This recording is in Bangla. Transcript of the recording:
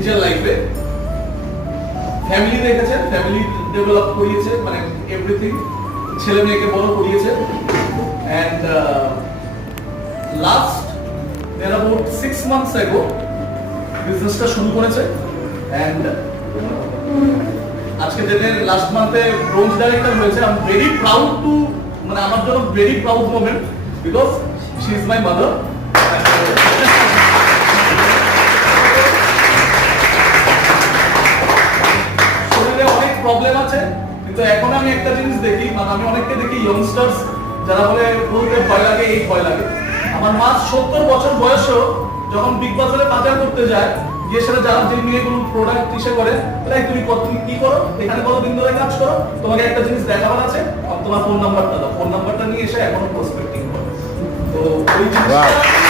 নিজের লাইফে ফ্যামিলি দেখেছে, ফ্যামিলি ডেভেলপ করিয়েছে, মানে এভরিথিং, ছেলে মেয়েকে বড় করিয়েছে। And last there about 6 months ago বিজনেসটা শুরু করেছে। অ্যান্ড আজকে দিনের লাস্ট মান্থে ব্রোঞ্জ ডাইরেক্টর হয়েছে। I am very proud to, মানে আমার জন্য very proud moment, because she is my mother. শরীরে অনেক প্রবলেম আছে, কিন্তু এখন আমি একটা জিনিস দেখি, মানে আমি অনেককে দেখি ইয়ংস্টার্স যারা বলতে ভয় লাগে, এই ভয় লাগে। আমার মা 70 বছর বয়সেও যখন বিগ বাজারে বাজার করতে যায়, গিয়ে সেটা যারা যে মেয়েগুলো প্রোডাক্ট ইসে করে, তাই তুমি কি করো, এখানে কতদিন ধরে কাজ করো, তোমাকে একটা জিনিস দেখাবার আছে, তোমার ফোন নাম্বারটা দাও, ফোন নাম্বারটা নিয়ে এসে এখনো প্রসপেক্টিং করো। তো ওই জিনিসটা